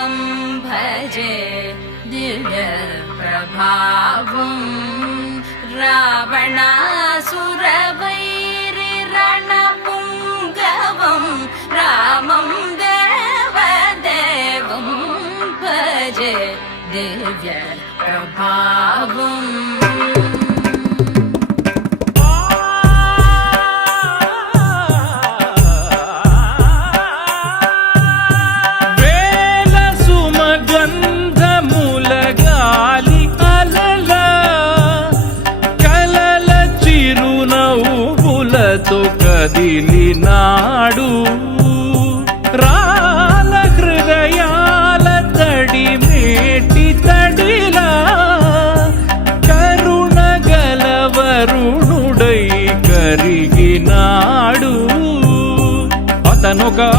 देवं भजे दिव्य प्रभावं रावणासुरवैरिरणपुङ्गवं रामं देवदेवं भजे दिव्य प्रभावम् కదిలినాడు